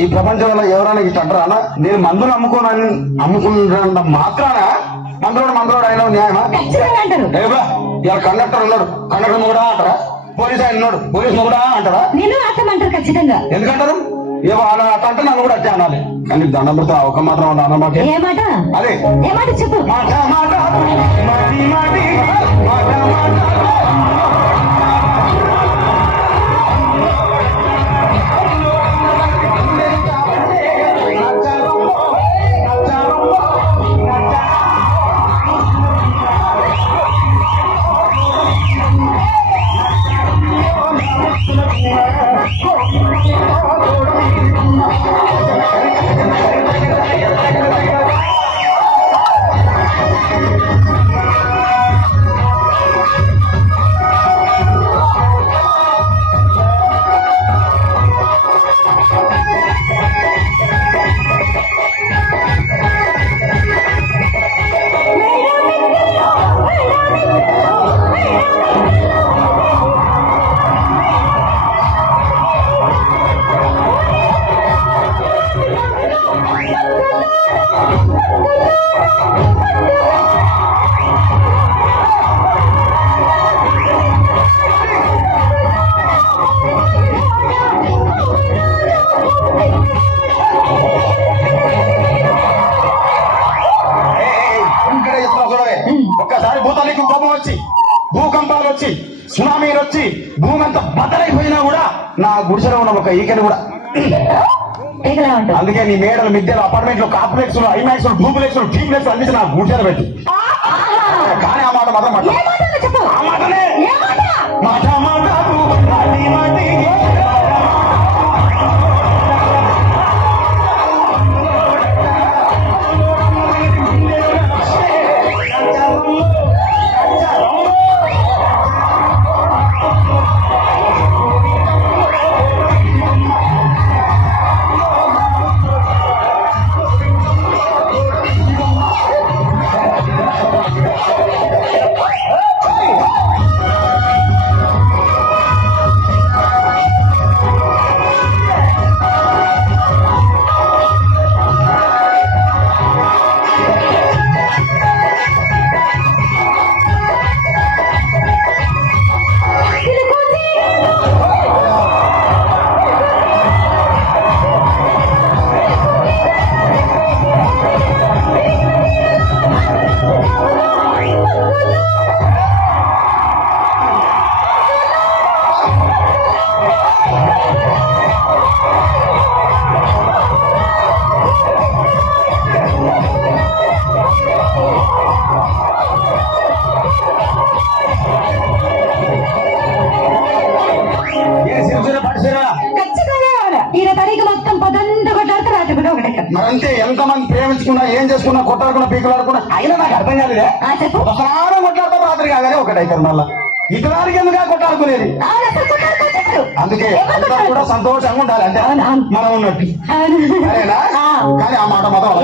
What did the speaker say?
ఈ ప్రపంచంలో ఎవరైనా ఇట్లా అన్న నేను మందులు అమ్ముకున్న మాత్రాన మందులోడు అయినా న్యాయమా? ఇలా కండక్టర్ ఉన్నాడు, కండక్టర్ కూడా అంటారా? పోలీస్ ఆయన ఉన్నాడు, పోలీస్ కూడా అంటారా? ఖచ్చితంగా ఎందుకంటారు? ఏమో అలా అట్లా అంటే నన్ను కూడా అట్టే అనాలి. కానీ దండం పెడతా ఒక మాత్రం అన్నమాట. అదే చెప్పు. మాట మాట మాటి మాటి మాట మాట భూకంపాలు వచ్చి సునామీలు వచ్చి భూమి అంతా బద్దలైపోయినా కూడా నా గుడిసెలో ఉన్న ఒక ఈకని కూడా అందుకే నీ మేడలు మిద్దెలు అపార్ట్మెంట్లు కాంప్లెక్స్ ఐమాక్స్ డూప్లెక్స్ టీప్లెక్స్ అందించి నా గుడిసెలు పెట్టి కానీ ఆ మాట మాత్రం ఆ మాటనే మాట మరంతే ఎంతమంది ప్రేమించుకున్నా ఏం చేసుకున్నా కొట్టాడుకున్నా పీకులాడుకున్నా అయినా నాకు అర్థం కాదులే. ఒకసారి కొట్లాడతాం రాత్రి కాగానే ఒకటైతారు మళ్ళా ఇతరానికి ఎందుకు కొట్టాడుకునేది. అందుకే అంతా కూడా సంతోషంగా ఉండాలి అంటే మనం ఉన్నట్టు. సరేనా? కానీ ఆ మాట మాత్రం